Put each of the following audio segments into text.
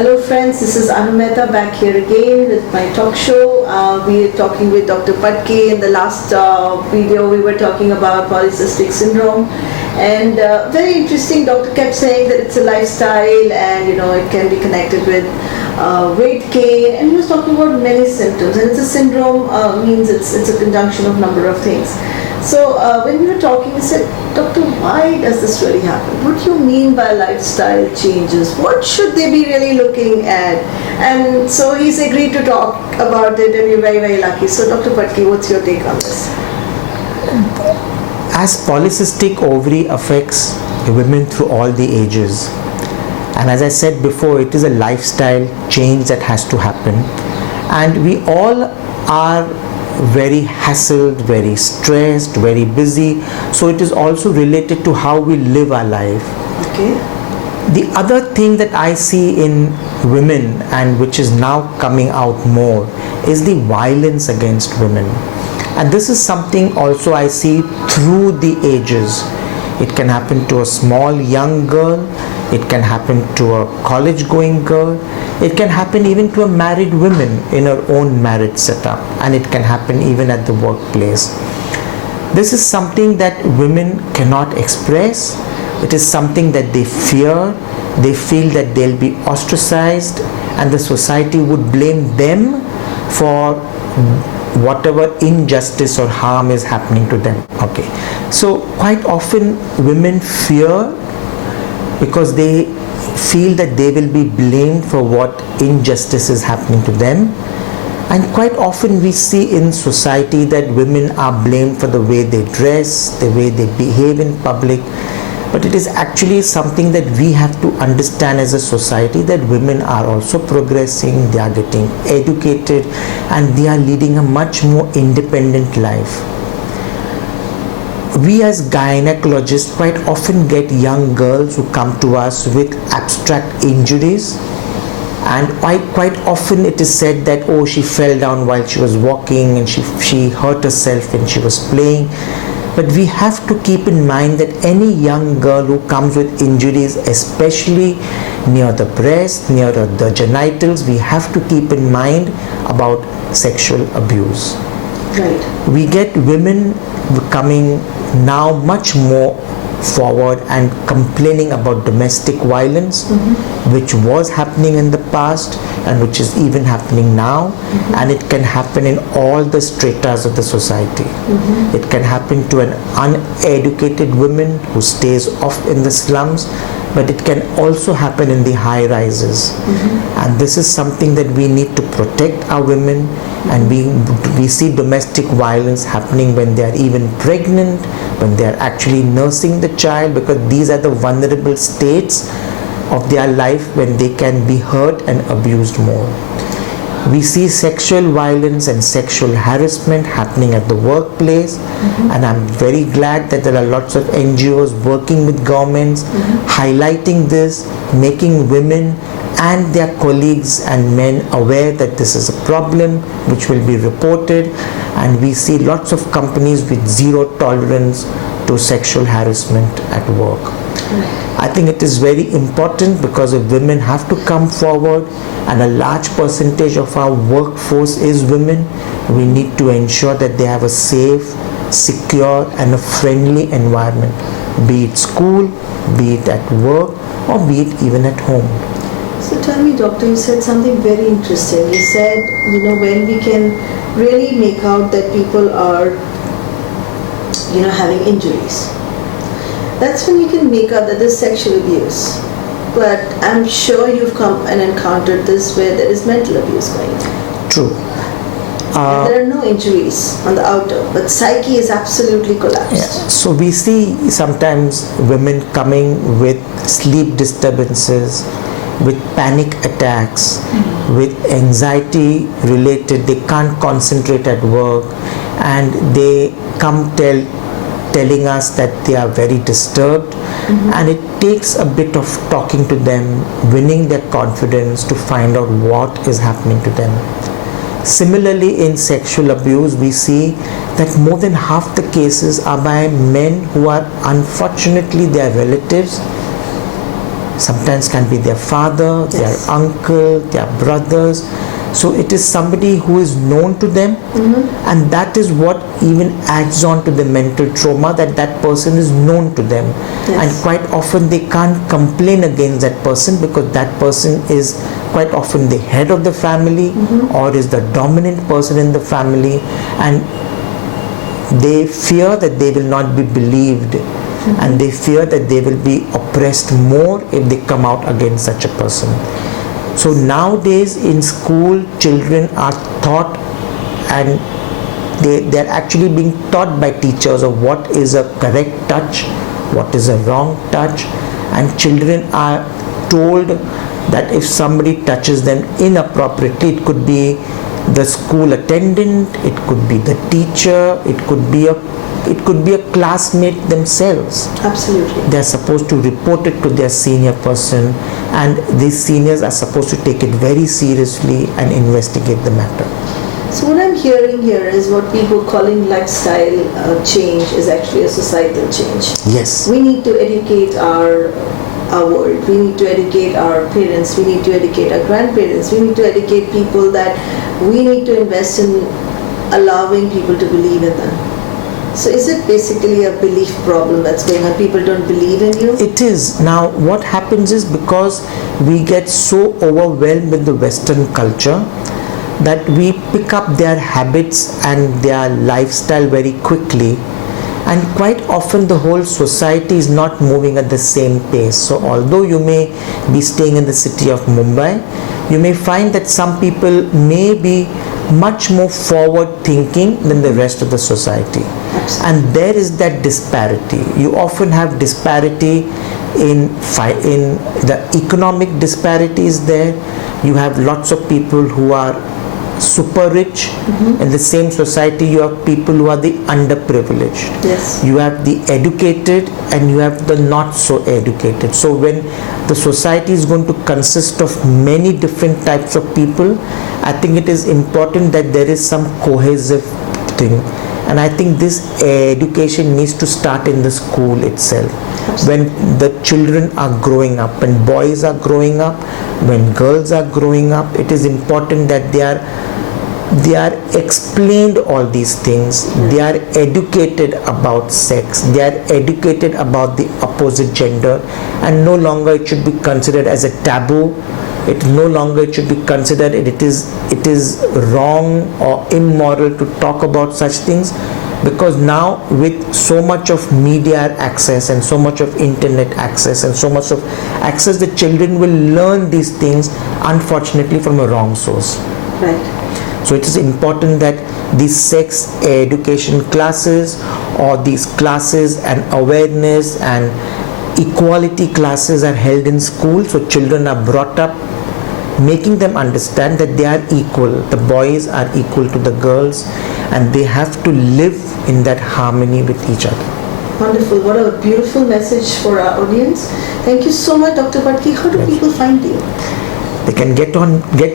Hello friends, this is Anu Mehta back here again with my talk show. We are talking with Dr. Patke. In the last video we were talking about polycystic syndrome, and very interesting. Doctor kept saying that it's a lifestyle and it can be connected with weight gain, and he was talking about many symptoms, and it's a syndrome means it's a conjunction of number of things. So when we were talking, he said, Doctor, why does this really happen? What do you mean by lifestyle changes? What should they be really looking at? And so he's agreed to talk about it, and we're very, very lucky. So Dr. Patke, what's your take on this? As polycystic ovary affects women through all the ages, and as I said before, it is a lifestyle change that has to happen, and we all are very hassled, very stressed, very busy, so it is also related to how we live our life. Okay. The other thing that I see in women, and which is now coming out more, is the violence against women, and this is something also I see through the ages. It can happen to a small young girl, it can happen to a college going girl, it can happen even to a married woman in her own marriage setup, and it can happen even at the workplace. This is something that women cannot express. It is something that they fear. They feel that they'll be ostracized and the society would blame them for whatever injustice or harm is happening to them. Okay, so quite often women fear because they feel that they will be blamed for what injustice is happening to them, and quite often we see in society that women are blamed for the way they dress, the way they behave in public. But it is actually something that we have to understand as a society, that women are also progressing, they are getting educated, and they are leading a much more independent life. We as gynecologists quite often get young girls who come to us with abstract injuries, and quite often it is said that, oh, she fell down while she was walking and she hurt herself when she was playing. But we have to keep in mind that any young girl who comes with injuries, especially near the breast, near the genitals, we have to keep in mind about sexual abuse. Right. We get women coming now much more forward and complaining about domestic violence, which was happening in the past and which is even happening now, and it can happen in all the stratas of the society. It can happen to an uneducated woman who stays off in the slums, but it can also happen in the high rises. And this is something that we need to protect our women, and we see domestic violence happening when they are even pregnant, when they are actually nursing the child, because these are the vulnerable states of their life when they can be hurt and abused more. We see sexual violence and sexual harassment happening at the workplace, and I'm very glad that there are lots of NGOs working with governments, highlighting this, making women and their colleagues and men aware that this is a problem which will be reported, and we see lots of companies with zero tolerance to sexual harassment at work. I think it is very important because if women have to come forward, and a large percentage of our workforce is women, we need to ensure that they have a safe, secure and a friendly environment, be it school, be it at work, or be it even at home. So tell me, doctor, you said something very interesting. You said, when we can really make out that people are, having injuries, that's when you can make out that there's sexual abuse. But I'm sure you've come and encountered this where there is mental abuse going on. True. And there are no injuries on the outer, but psyche is absolutely collapsed. Yeah. So we see sometimes women coming with sleep disturbances, with panic attacks, with anxiety related, they can't concentrate at work, and they come telling us that they are very disturbed, and it takes a bit of talking to them, winning their confidence to find out what is happening to them. Similarly, in sexual abuse, we see that more than half the cases are by men who are unfortunately their relatives. sometimes can be their father, Yes. their uncle, their brothers. So it is somebody who is known to them, and that is what even adds on to the mental trauma, that that person is known to them. Yes. And quite often they can't complain against that person because that person is quite often the head of the family or is the dominant person in the family, and they fear that they will not be believed, and they fear that they will be oppressed more if they come out against such a person. So nowadays in school, children are taught, and they're actually being taught by teachers of what is a correct touch, what is a wrong touch, and children are told that if somebody touches them inappropriately, it could be the school attendant, it could be the teacher, it could be a classmate themselves. Absolutely. They are supposed to report it to their senior person, and these seniors are supposed to take it very seriously and investigate the matter. So what I'm hearing here is what people calling lifestyle change is actually a societal change. Yes. We need to educate our world. We need to educate our parents. We need to educate our grandparents. We need to educate people that we need to invest in allowing people to believe in them. So is it basically a belief problem that's going on? People don't believe in you? It is. Now what happens is, because we get so overwhelmed with the Western culture that we pick up their habits and their lifestyle very quickly, and quite often the whole society is not moving at the same pace. So although you may be staying in the city of Mumbai, you may find that some people may be much more forward thinking than the rest of the society. Absolutely. And there is that disparity. You often have disparity in the economic disparities there. You have lots of people who are super rich. In the same society you have people who are the underprivileged. Yes. You have the educated and you have the not so educated. So when the society is going to consist of many different types of people, I think it is important that there is some cohesive thing. And I think this education needs to start in the school itself. Absolutely. When the children are growing up, when boys are growing up, when girls are growing up, it is important that they are explained all these things. They are educated about sex. They are educated about the opposite gender, and no longer it should be considered as a taboo. It no longer should be considered it is wrong or immoral to talk about such things, because now with so much of media access and so much of internet access and so much of access, the children will learn these things unfortunately from a wrong source. Right. So it is important that these sex education classes, or these classes and awareness and equality classes are held in school, so children are brought up making them understand that they are equal. The boys are equal to the girls, and they have to live in that harmony with each other. Wonderful. What a beautiful message for our audience. Thank you so much, Dr. Patki. How do people find you? They can get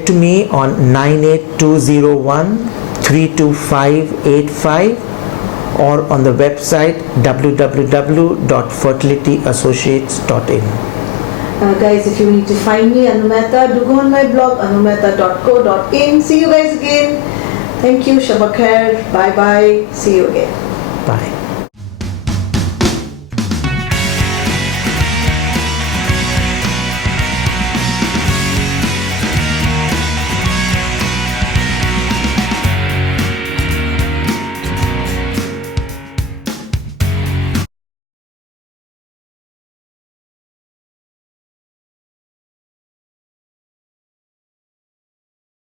to me on 98201-32585 or on the website www.fertilityassociates.in. Guys, if you need to find me, Anumeta, do go on my blog, anumeta.co.in. See you guys again. Thank you. Shabba khair. Bye bye. See you again. Bye.